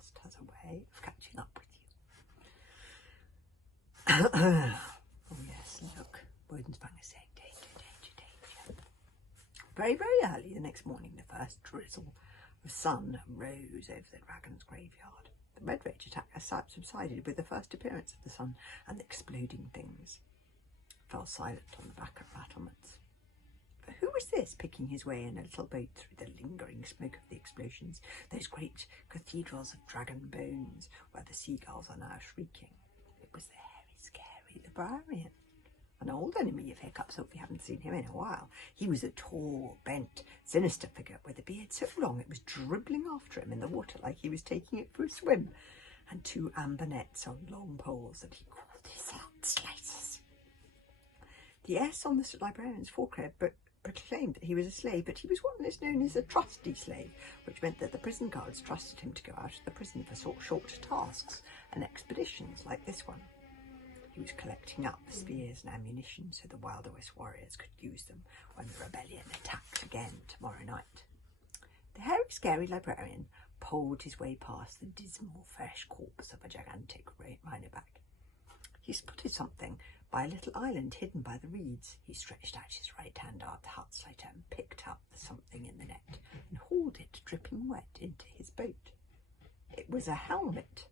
past has a way of catching up with you. Oh yes, look, Wodenspang is saying danger, danger, danger. Very, very early the next morning, the first drizzle of sun rose over the dragon's graveyard. The red rage attack has subsided with the first appearance of the sun, and the exploding things fell silent on the back of battlements. But who was this picking his way in a little boat through the lingering smoke of the explosions, those great cathedrals of dragon bones where the seagulls are now shrieking? It was the hairy, scary librarian, an old enemy of Hiccup's, if we haven't seen him in a while. He was a tall, bent, sinister figure with a beard so long it was dribbling after him in the water like he was taking it for a swim, and two amber nets on long poles that he called his heart slices. The S on the librarian's forehead proclaimed that he was a slave, but he was what is known as a trusty slave, which meant that the prison guards trusted him to go out of the prison for short tasks and expeditions like this one. He was collecting up the spears and ammunition so the Wilder West warriors could use them when the rebellion attacked again tomorrow night. The hairy, scary librarian poled his way past the dismal, fresh corpse of a gigantic rhinoback. He spotted something by a little island hidden by the reeds. He stretched out his right hand at the hut slater and picked up the something in the net and hauled it, dripping wet, into his boat. It was a helmet.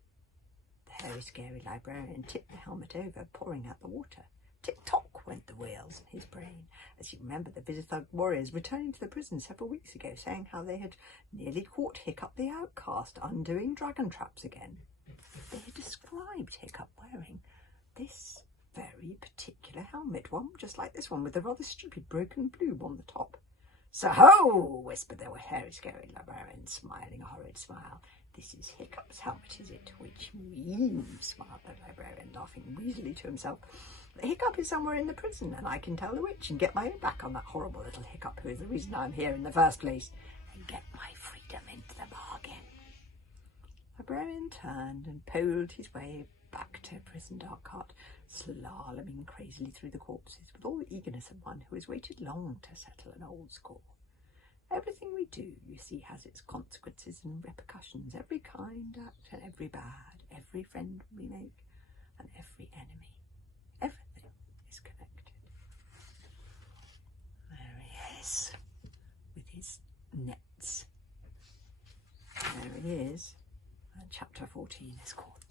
The hairy, scary librarian tipped the helmet over, pouring out the water. Tick-tock went the wheels in his brain, as you remember the Visithug warriors returning to the prison several weeks ago, saying how they had nearly caught Hiccup the outcast undoing dragon traps again. They had described Hiccup wearing this very particular helmet, one just like this one, with a rather stupid broken bloom on the top. "So-ho!" whispered the hairy, scary librarian, smiling a horrid smile. "This is Hiccup's helmet, is it? Which means," smiled the librarian, laughing weaselly to himself, "that Hiccup is somewhere in the prison, and I can tell the witch and get my own back on that horrible little Hiccup who is the reason I'm here in the first place, and get my freedom into the bargain." The librarian turned and poled his way back to prison dark cart, slaloming crazily through the corpses with all the eagerness of one who has waited long to settle an old score. Everything we do, you see, has its consequences and repercussions. Every kind act and every bad, every friend we make and every enemy. Everything is connected. There he is, with his nets. There he is. And chapter 14 is called